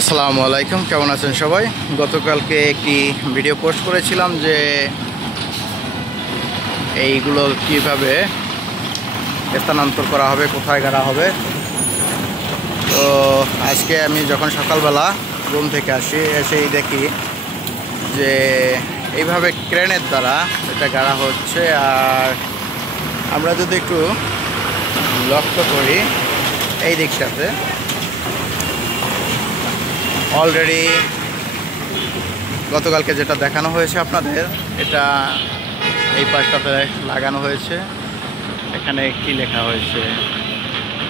আসসালামু আলাইকুম, কেমন আছেন সবাই? গতকালকে একটি ভিডিও পোস্ট করেছিলাম যে এইগুলো কিভাবে স্থানান্তর করা হবে, কোথায় গাড়া হবে। তো আজকে আমি যখন সকালবেলা রুম থেকে আসি, এসেই দেখি যে এইভাবে ক্রেনের দ্বারা এটা গাড়া হচ্ছে। আর আমরা যদি একটু লক্ষ্য করি এই দিকটাতে অলরেডি গতকালকে যেটা দেখানো হয়েছে আপনাদের, এটা এই পাশটাতে লাগানো হয়েছে। এখানে কি লেখা হয়েছে,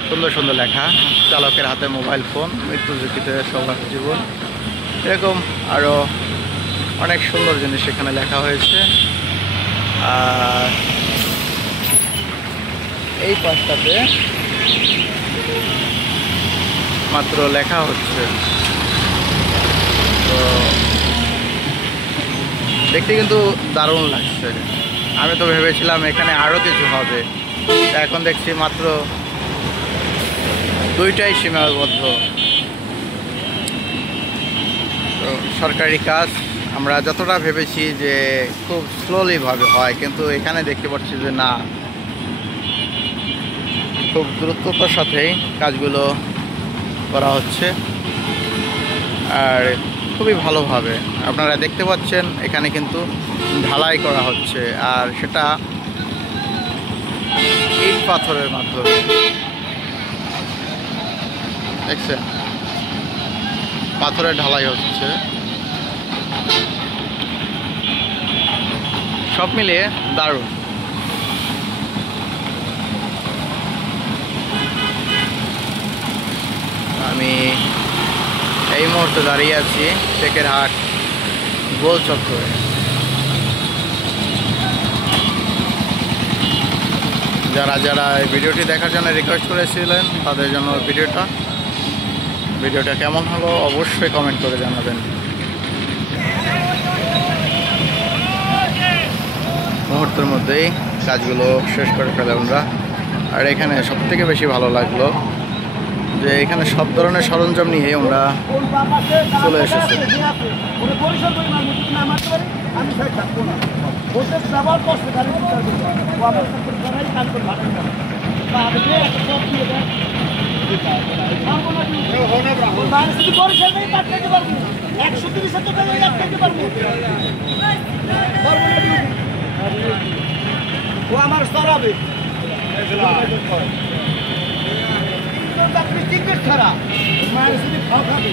সুন্দর সুন্দর লেখা, চালকের হাতে মোবাইল ফোন, মৃত্যু ঝুঁকিতে সবার জীবন, এরকম আরও অনেক সুন্দর জিনিস এখানে লেখা হয়েছে। আর এই পাশটাতে মাত্র লেখা হচ্ছে। তো দেখতে কিন্তু দারুণ লাগছে। আমি তো ভেবেছিলাম এখানে আরও কিছু হবে, এখন দেখছি মাত্র দুইটাই সীমাবদ্ধ। তো সরকারি কাজ আমরা যতটা ভেবেছি যে খুব স্লোলিভাবে হয়, কিন্তু এখানে দেখতে পাচ্ছি যে না, খুব দ্রুততার সাথেই কাজগুলো করা হচ্ছে আর খুবই ভালোভাবে। আপনারা দেখতে পাচ্ছেন এখানে কিন্তু ঢালাই করা হচ্ছে, আর সেটা ইট পাথরের মাধ্যমে। দেখছেন পাথরের ঢালাই হচ্ছে। সব মিলিয়ে দারুণ। আমি এই মুহূর্তে দাঁড়িয়ে আছি টেকেরহাট গোল চত্বরে। যারা যারা এই ভিডিওটি দেখার জন্য রিকোয়েস্ট করেছিলেন তাদের জন্য ভিডিওটা কেমন হলো অবশ্যই কমেন্ট করে জানাবেন। মুহূর্তের মধ্যেই কাজগুলো শেষ করে ফেলে আমরা। আর এখানে সবথেকে বেশি ভালো লাগলো যে এখানে সব ধরনের সরঞ্জাম নিয়ে আমরা চলে এসেছি। আমার সরাবে ছাড়া মায়ের খাওয়া খাবে